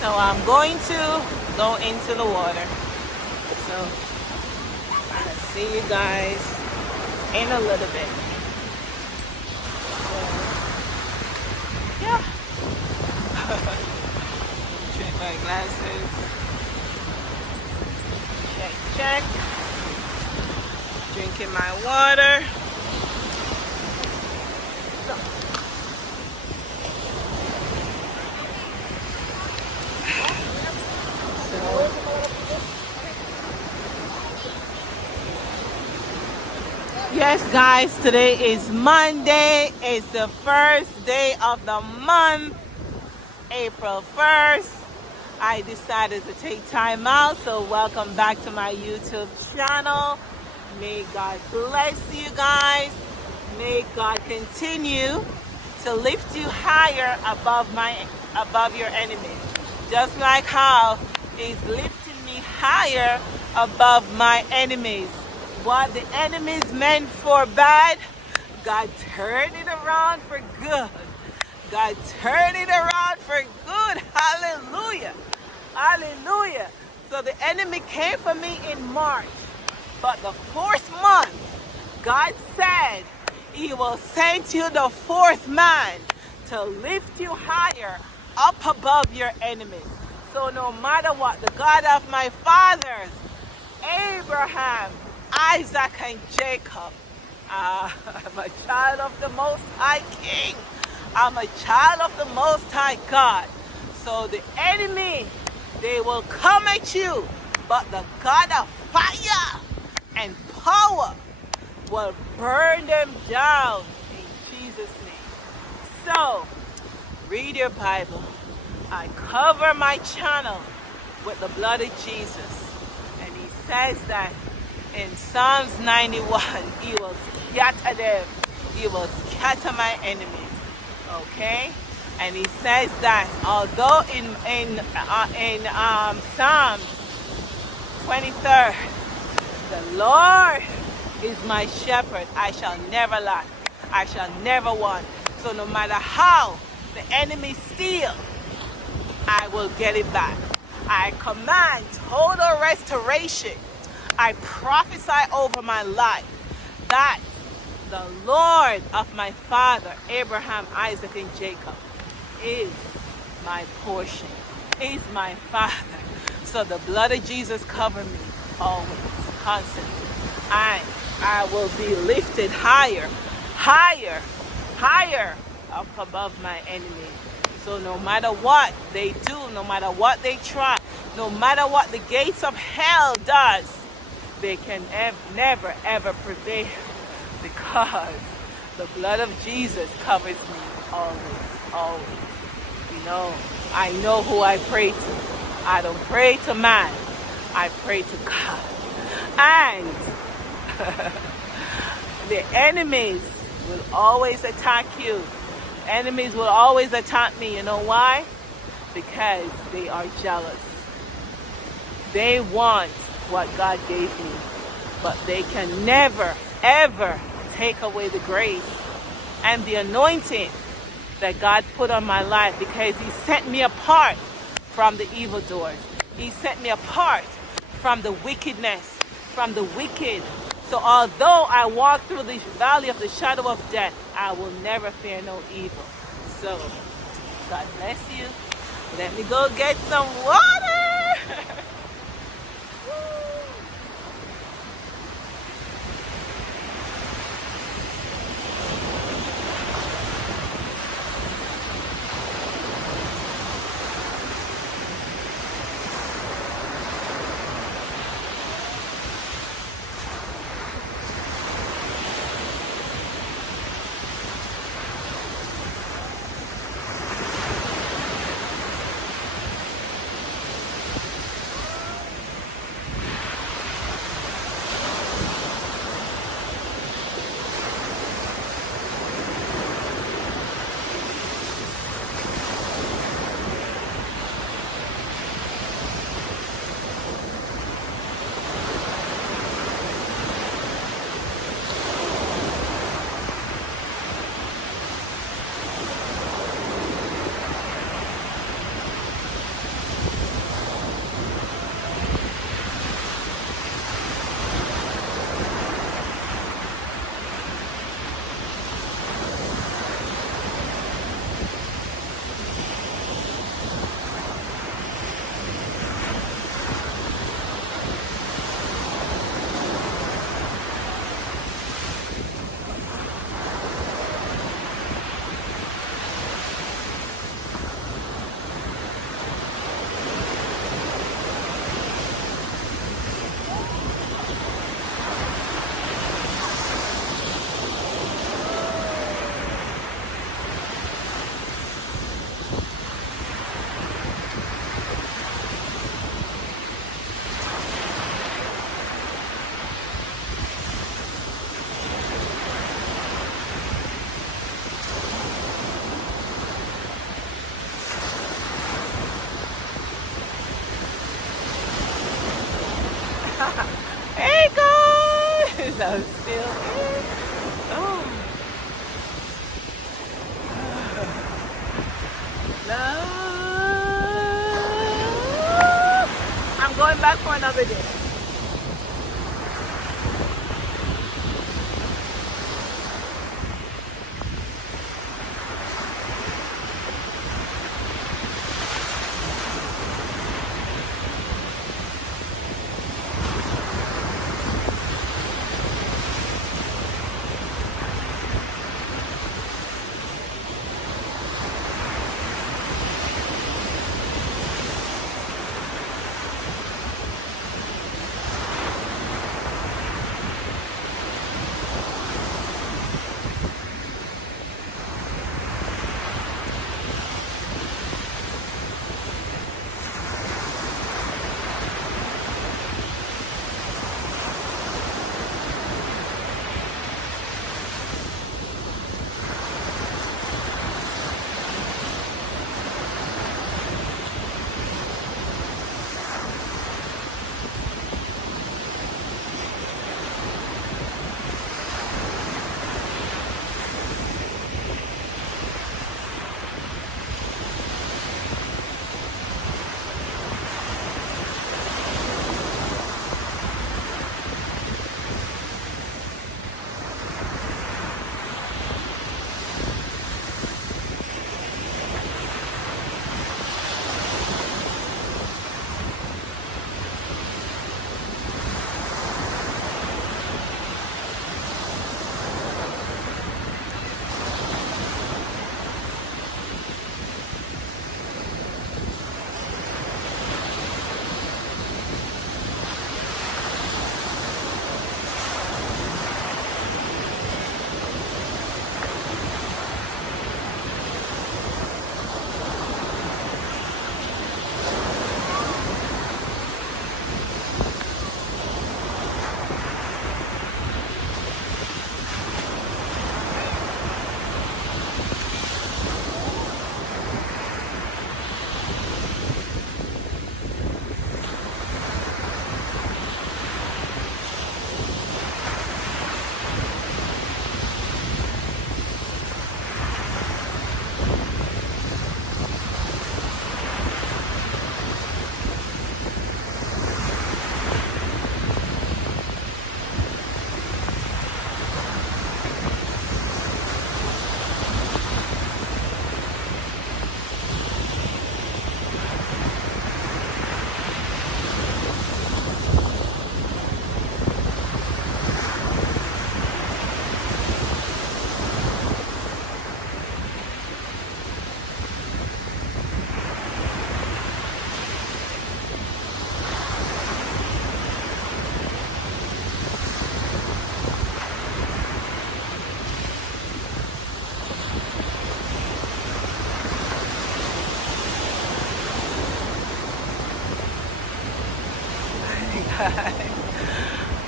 So I'm going to go into the water. So I'll see you guys in a little bit. So, yeah. Check my glasses. Check. Drinking my water. Yes, guys, today is Monday. It's the first day of the month, April 1st. I decided to take time out, so welcome back to my YouTube channel. May God bless you guys. May God continue to lift you higher above your enemies. Just like how He's lifting me higher above my enemies. What the enemies meant for bad, God turned it around for good. God turned it around for good. Hallelujah. Hallelujah. So the enemy came for me in March. But the 4th month, God said He will send you the 4th man to lift you higher up above your enemies. So no matter what, the God of my fathers, Abraham, Isaac, and Jacob, I'm a child of the Most High King. I'm a child of the Most High God. So the enemy, they will come at you, but the God of fire and power will burn them down in Jesus' name. So, read your Bible. I cover my channel with the blood of Jesus. And He says that in Psalms 91, He will scatter them. He will scatter my enemies. Okay? And He says that although in Psalms 23rd, the Lord is my shepherd, I shall never lack. I shall never want. So no matter how the enemy steals, I will get it back. I command total restoration. I prophesy over my life that the Lord of my father, Abraham, Isaac, and Jacob, is my portion, is my father. So the blood of Jesus covers me always, constantly. I will be lifted higher, higher, higher up above my enemies. So no matter what they do, no matter what they try, no matter what the gates of hell does, they can never ever prevail, because the blood of Jesus covers me always, always. You know, I know who I pray to. I don't pray to man. I pray to God. And the enemies will always attack you. Enemies will always attack me. You know why? Because they are jealous. They want what God gave me, but they can never, ever take away the grace and the anointing that God put on my life, because He set me apart from the evildoers. He set me apart from the wickedness, from the wicked. So although I walk through the valley of the shadow of death, I will never fear no evil. So, God bless you. Let me go get some water. No, still is. Oh. No. I'm going back for another day.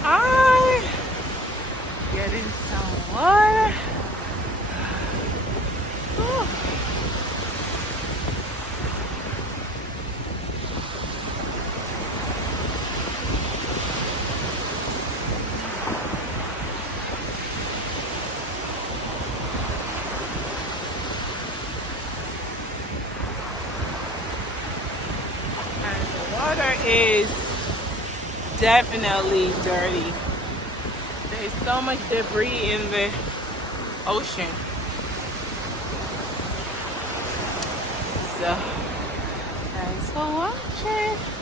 I'm getting some water. Whew. And the water is definitely dirty. There's so much debris in the ocean. So, thanks for watching.